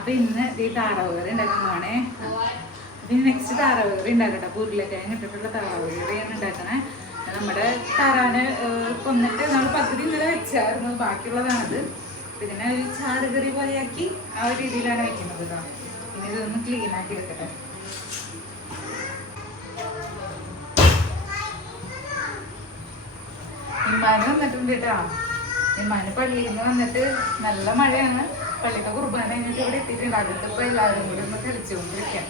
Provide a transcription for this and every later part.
അപ്പൊ ഇന്ന് ഈ താറാവ് കറി ഉണ്ടാക്കാൻ പോണേ. പിന്നെ നെക്സ്റ്റ് താറാവ് കറി ഉണ്ടാക്കട്ടെ. ഉരുളക്കിഴങ്ങ് ഇട്ടിട്ടുള്ള താറാവ് കറിയാണ് ഉണ്ടാക്കണേ. നമ്മുടെ താറാവിനെ കൊന്നിട്ട് നമ്മൾ പകുതി ഇന്നലെ വെച്ചായിരുന്നു, ബാക്കിയുള്ളതാണത്. പിന്നെ ഒരു ചാറുകറി പോലെയാക്കി ആ ഒരു രീതിയിലാണ് വെക്കുന്നത് കേട്ടോ. പിന്നെ ഇതൊന്ന് ക്ലീൻ ആക്കി എടുക്കട്ടെ. ഇമ്മാന് വന്നിട്ടുണ്ട് കേട്ടോ. ഇമ്മാന് പള്ളിയിൽ നിന്ന് വന്നിട്ട് നല്ല മഴയാണ്. പള്ളിയുടെ കുർബാന കഴിഞ്ഞിട്ട് ഇവിടെ എത്തിയിട്ടുണ്ട്. അടുത്തിപ്പോൾ എല്ലാവരും കൂടി ഒന്ന് കളിച്ചുകൊണ്ടിരിക്കാം.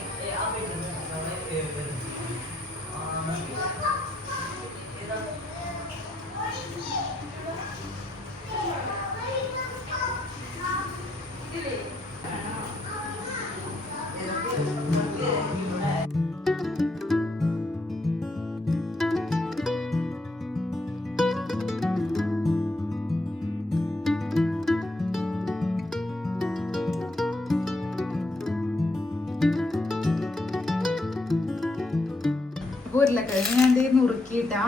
ഉരുളക്കിഴങ്ങ് ഞാൻ നുറുക്കിയിട്ടാ.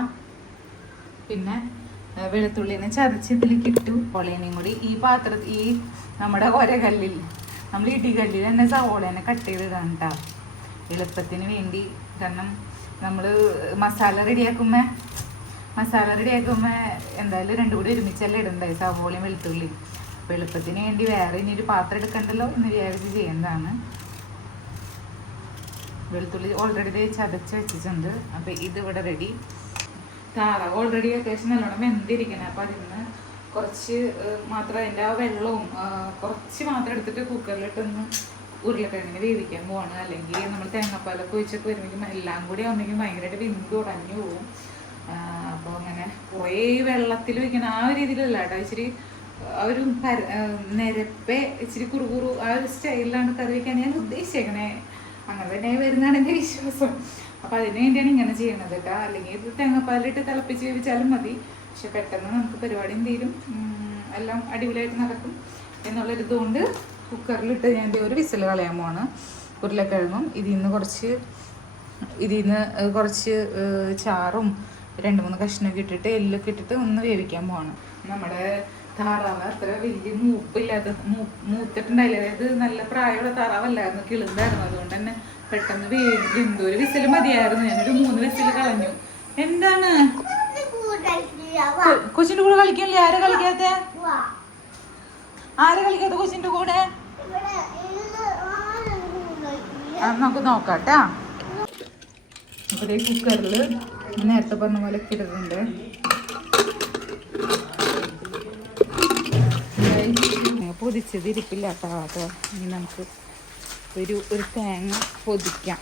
പിന്നെ വെളുത്തുള്ളിനെ ചതച്ച് ഇതിലേക്ക് ഇട്ടു. ഒളേനെയും കൂടി ഈ പാത്രത്തിൽ, ഈ നമ്മുടെ ഒരകല്ലിൽ, നമ്മൾ ഇടികല്ലിൽ തന്നെ സവോളേനെ കട്ട് ചെയ്തിടാൻ കേട്ടോ, എളുപ്പത്തിന് വേണ്ടി. കാരണം നമ്മൾ മസാല റെഡിയാക്കുമ്പോൾ എന്തായാലും രണ്ടും കൂടി ഒരുമിച്ചല്ലേ ഇടണ്ടായി, സവോളയും വെളുത്തുള്ളിയും. അപ്പോൾ എളുപ്പത്തിന് വേണ്ടി വേറെ ഇനി ഒരു പാത്രം എടുക്കണ്ടല്ലോ എന്ന് വിചാരിച്ച് ചെയ്യുന്നതാണ്. വെളുത്തുള്ളി ഓൾറെഡി ചതച്ച് വെച്ചിട്ടുണ്ട്. അപ്പോൾ ഇതിവിടെ റെഡി. താറാവ് ഓൾറെഡി അത്യാവശ്യം നല്ലോണം വെന്തിരിക്കണം. അപ്പോൾ അതിന്ന് കുറച്ച് മാത്രം അതിൻ്റെ ആ വെള്ളവും കുറച്ച് മാത്രം എടുത്തിട്ട് കുക്കറിലിട്ടൊന്ന് ഉരുളക്കിഴങ്ങിന് വേവിക്കാൻ പോവാണ്. അല്ലെങ്കിൽ നമ്മൾ തേങ്ങാപ്പാലൊക്കെ ഒഴിച്ചൊക്കെ വരുമ്പോഴേക്കും എല്ലാം കൂടി ആകുമ്പോഴേക്കും ഭയങ്കരമായിട്ട് വെന്ത് ഉടഞ്ഞു പോകും. അപ്പോൾ അങ്ങനെ കുറേ വെള്ളത്തിൽ വയ്ക്കണം ആ ഒരു രീതിയിലല്ല കേട്ടോ. ഇച്ചിരി ആ ഒരു നിരപ്പേ ഇച്ചിരി കുറുകുറു ആ ഒരു സ്റ്റൈലിലാണ് കറി വയ്ക്കാൻ ഞാൻ ഉദ്ദേശിച്ചേക്കണേ. അങ്ങനെ തന്നെ വരുന്നതാണ് എൻ്റെ വിശ്വാസം. അപ്പോൾ അതിന് വേണ്ടിയാണ് ഇങ്ങനെ ചെയ്യണത് കേട്ടോ. അല്ലെങ്കിൽ ഇത് തേങ്ങാപ്പാലിട്ട് തിളപ്പിച്ച് വേവിച്ചാലും മതി. പക്ഷെ പെട്ടെന്ന് നമുക്ക് പരിപാടിയും തീരും, എല്ലാം അടിപൊളിയായിട്ട് നടക്കും എന്നുള്ളൊരിതുകൊണ്ട് കുക്കറിലിട്ട് ഞാൻ ഒരു വിസിൽ കളയാൻ പോവാണ്. ഉരുളക്കിഴങ്ങും ഇതിൽ നിന്ന് കുറച്ച് ചാറും 2-3 കഷ്ണമൊക്കെ ഇട്ടിട്ട് എല്ലൊക്കെ ഇട്ടിട്ട് ഒന്ന് വേവിക്കാൻ പോവാണ്. നമ്മുടെ താറാവ് അത്ര വലിയ മൂത്തിട്ടുണ്ടായില്ല. അതായത് നല്ല പ്രായമുള്ള താറാവല്ലായിരുന്നു, കിളുന്തായിരുന്നു. അതുകൊണ്ട് തന്നെ പെട്ടെന്ന് വെന്തു. ഒരു വിസിൽ മതിയായിരുന്നു. ഞാനൊരു 3 വിസിൽ കളഞ്ഞു. എന്താണ് കൊച്ചിന്റെ കൂടെ കളിക്കല്ലേ? ആരെ കളിക്കാത്ത കൊച്ചിന്റെ കൂടെ? നമുക്ക് നോക്കാട്ടാ. അപ്പൊ കുക്കറിൽ നേരത്തെ പറഞ്ഞ പോലെ ഇട്ടിട്ടുണ്ട്. പൊതിച്ചത് ഇരിപ്പില്ല കേട്ടോ. ഇനി നമുക്ക് ഒരു തേങ്ങ പൊതിക്കാം.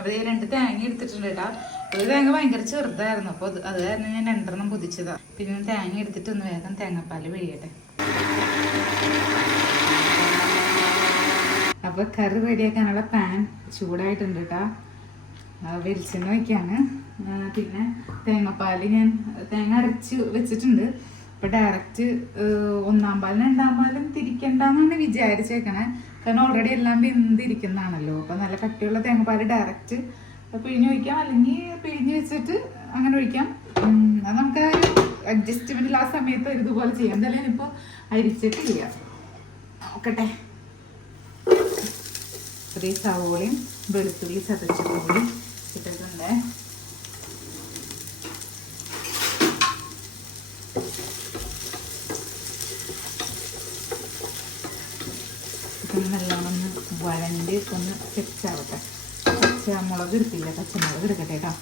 അപ്പോൾ ഈ 2 തേങ്ങ എടുത്തിട്ടുണ്ട് കേട്ടോ. ഒരു തേങ്ങ ഭയങ്കര ചെറുതായിരുന്നു, അപ്പോൾ അത് കാരണം ഞാൻ 2 പൊതിച്ചതാണ്. പിന്നെ തേങ്ങ എടുത്തിട്ട് ഒന്ന് വേഗം തേങ്ങാപ്പാൽ പിഴിയട്ടെ. അപ്പോൾ കറി റെഡിയാക്കാനുള്ള പാൻ ചൂടായിട്ടുണ്ട് കേട്ടോ. വെളിച്ചെണ്ണ വയ്ക്കാണ്. പിന്നെ തേങ്ങാപ്പാൽ ഞാൻ തേങ്ങ അരച്ച് വെച്ചിട്ടുണ്ട്. അപ്പോൾ ഡയറക്റ്റ് 1-ാം പാലും 2-ാം പാലും തിരിക്കണ്ടെന്നാണ് വിചാരിച്ചേക്കണേ. കാരണം ഓൾറെഡി എല്ലാം വെന്തിരിക്കുന്നതാണല്ലോ. അപ്പോൾ നല്ല കട്ടിയുള്ള തേങ്ങാപ്പാൽ ഡയറക്റ്റ് പിഴിഞ്ഞ് ഒഴിക്കാം, അല്ലെങ്കിൽ പിഴിഞ്ഞ് വെച്ചിട്ട് അങ്ങനെ ഒഴിക്കാം. അത് നമുക്ക് ആ ഒരു അഡ്ജസ്റ്റ്മെൻറ്റിൽ ആ സമയത്ത് ഒരു ഇതുപോലെ ചെയ്യാം. എന്തായാലും ഞാനിപ്പോൾ അരിച്ചിട്ടില്ല, നോക്കട്ടെ. ചെറിയ സവോളയും വെളുത്തുള്ളി ചതച്ചതും കൂടി ഇട്ടിട്ടുണ്ട്. ഇതൊന്ന് നല്ലോണം ഒന്ന് വഴണ്ട് ഒന്ന് സെറ്റാവട്ടെ. പച്ചമുളക് എടുത്തില്ല, പച്ചമുളക് എടുക്കട്ടെ കേട്ടോ.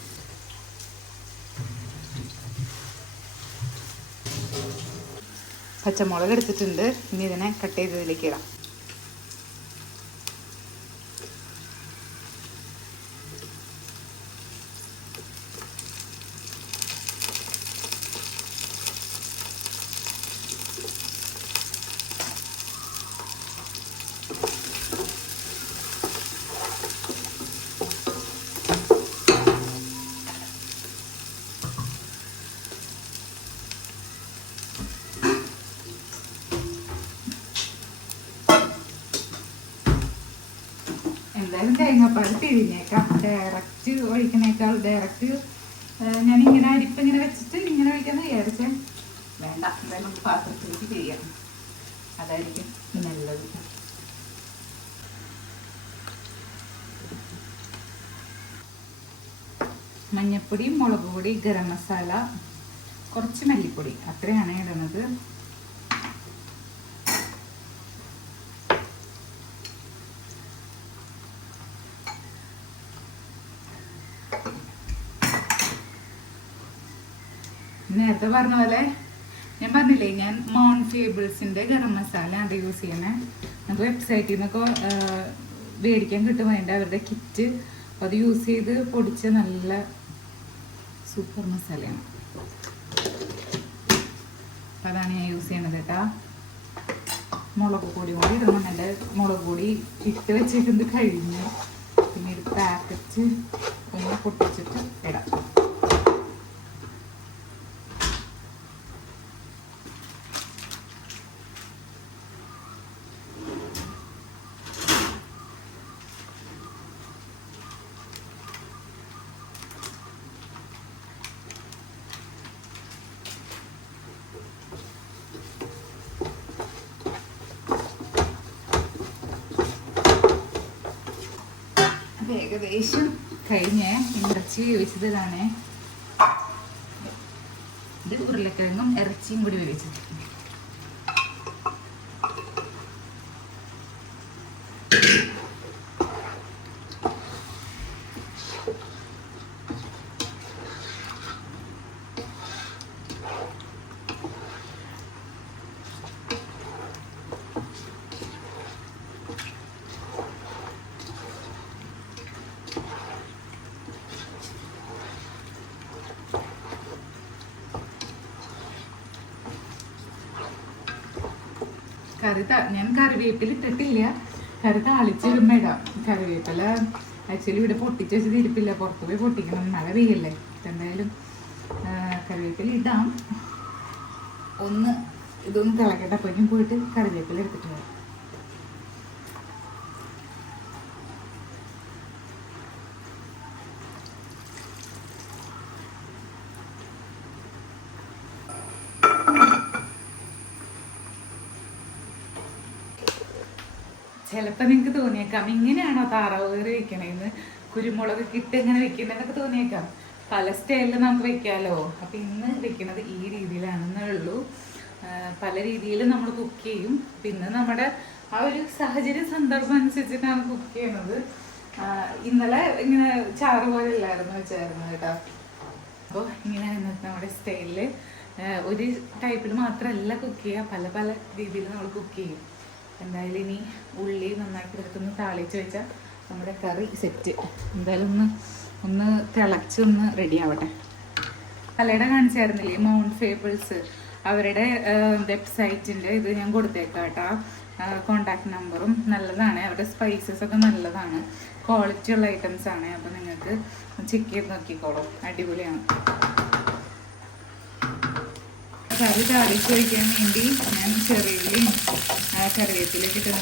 പച്ചമുളക് എടുത്തിട്ടുണ്ട്. ഇനി ഇതിനെ കട്ട് ചെയ്തതിലേക്ക് ഇടാം. എന്തായാലും തേങ്ങാപ്പാൽ പിഴിഞ്ഞേക്കാം. ഡയറക്റ്റ് ഒഴിക്കണേക്കാൾ ഡയറക്റ്റ് ഞാനിങ്ങനെ അരിപ്പിങ്ങനെ വെച്ചിട്ട് ഇങ്ങനെ ഒഴിക്കാന്ന് വിചാരിച്ചേ. വേണ്ട, എന്തായാലും നമുക്ക് പാത്രത്തിലേക്ക് ചെയ്യാം, അതായിരിക്കും നല്ലത്. മഞ്ഞപ്പൊടി, മുളക് പൊടി, ഗരം മസാല, കുറച്ച് മല്ലിപ്പൊടി, അത്രയാണ് ഇടുന്നത്. നേരത്തെ പറഞ്ഞ പോലെ ഞാൻ പറഞ്ഞില്ലേ, ഞാൻ മൗണ്ട് ഫേബിൾസിൻ്റെ ഗരം മസാല ആണ് യൂസ് ചെയ്യണേ. നമുക്ക് വെബ്സൈറ്റിൽ നിന്നൊക്കെ മേടിക്കാൻ കിട്ടും അതിൻ്റെ അവരുടെ കിറ്റ്. അത് യൂസ് ചെയ്ത് പൊടിച്ച നല്ല സൂപ്പർ മസാലയാണ്. അതാണ് ഞാൻ യൂസ് ചെയ്യണത് കേട്ടോ. മുളക് പൊടി കൂടി ഇടണം. എൻ്റെ മുളക് പൊടി ഇട്ട് വെച്ചിട്ടുണ്ട് കഴിഞ്ഞ്. പിന്നെ ഒരു പാക്കറ്റ് ഒന്ന് പൊട്ടിച്ചിട്ട് ഇടാം. ഏകദേശം കഴിഞ്ഞ് ഇറച്ചി വേവിച്ചതിലാണ്. ഇത് ഉരുളക്കിഴങ്ങും ഇറച്ചിയും കൂടി വേവിച്ചത്. ഞാൻ കറിവേപ്പില ഇട്ടിട്ടില്ല. കറി താളിച്ചിടുമ്പോ ഇടാം. കറിവേപ്പില ആക്ച്വലി ഇവിടെ പൊട്ടിച്ച് വെച്ചത് ഇരിപ്പില്ല, പുറത്ത് പോയി പൊട്ടിക്കണം, മഴ പെയ്യല്ലേ. എന്തായാലും കറിവേപ്പില ഇടാം. ഒന്ന് ഇതൊന്ന് തിളക്കട്ടെ, അപ്പോഴേക്കും പോയിട്ട് കറിവേപ്പില എടുത്തിട്ട് വരാം. ചിലപ്പോൾ നിങ്ങൾക്ക് തോന്നിയേക്കാം ഇങ്ങനെയാണോ താറാവ് കറി വെക്കണേന്ന്, കുരുമുളക് ഇട്ട് ഇങ്ങനെ വെക്കുന്നതൊക്കെ തോന്നിയേക്കാം. പല സ്റ്റൈലിൽ നമുക്ക് വെക്കാമല്ലോ. അപ്പം ഇന്ന് വെക്കുന്നത് ഈ രീതിയിലാണെന്നേ ഉള്ളൂ. പല രീതിയിൽ നമ്മൾ കുക്ക് ചെയ്യും. പിന്നെ നമ്മുടെ ആ ഒരു സാഹചര്യ സന്ദർഭം അനുസരിച്ചിട്ടാണ് കുക്ക് ചെയ്യുന്നത്. ഇന്നലെ ഇങ്ങനെ ചാറ് പോലെ ഇല്ലായിരുന്നു വെച്ചായിരുന്നു കേട്ടോ. അപ്പോൾ ഇങ്ങനെ നമ്മുടെ സ്റ്റൈലിൽ ഒരു ടൈപ്പിൽ മാത്രമല്ല കുക്ക് ചെയ്യുക, പല പല രീതിയിൽ നമ്മൾ കുക്ക് ചെയ്യും. എന്തായാലും ഇനി ഉള്ളി നന്നായിട്ട് എടുത്തൊന്ന് താളിച്ച് വെച്ചാൽ നമ്മുടെ കറി സെറ്റ്. എന്തായാലും ഒന്ന് തിളച്ച് ഒന്ന് റെഡി ആവട്ടെ. പലയിടെ കാണിച്ചായിരുന്നില്ലേ മൗണ്ട് ഫേബിൾസ്, അവരുടെ വെബ്സൈറ്റിൻ്റെ ഇത് ഞാൻ കൊടുത്തേക്കാം കേട്ടോ. കോണ്ടാക്ട് നമ്പറും നല്ലതാണ്. അവരുടെ സ്പൈസസ് ഒക്കെ നല്ലതാണ്, ക്വാളിറ്റി ഉള്ള ഐറ്റംസ് ആണ്. അപ്പോൾ നിങ്ങൾക്ക് ചെക്ക് ചെയ്ത് നോക്കിക്കോളൂ, അടിപൊളിയാണ്. കറി താളിച്ച് വയ്ക്കാൻ വേണ്ടി ഞാൻ ചെറിയുള്ളിയും കറിവേപ്പിലേക്ക് ഇട്ട്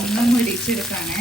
ഒന്ന് മുരിച്ചെടുക്കാനേ.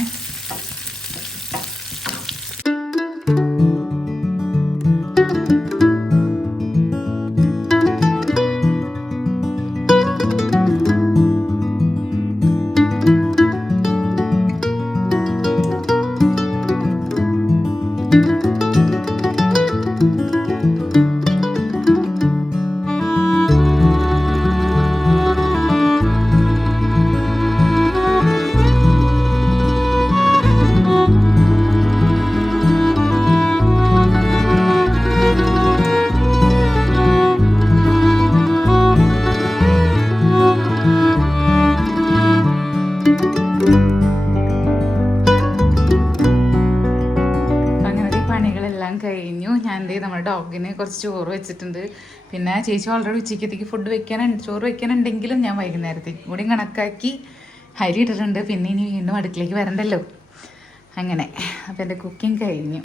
കഴിഞ്ഞു. ഞാൻ നമ്മുടെ ഡോഗിന് കുറച്ച് ചോറ് വെച്ചിട്ടുണ്ട്. പിന്നെ ചേച്ചി ഓൾറെഡി ഉച്ചയ്ക്കത്തേക്ക് ചോറ് വെക്കാനുണ്ടെങ്കിലും ഞാൻ വൈകുന്നേരത്തേക്ക് കൂടി കണക്കാക്കി അരി ഇട്ടിട്ടുണ്ട്. പിന്നെ ഇനി വീണ്ടും അടുക്കളയ്ക്ക് വരണ്ടല്ലോ, അങ്ങനെ. അപ്പം എൻ്റെ കുക്കിംഗ് കഴിഞ്ഞു.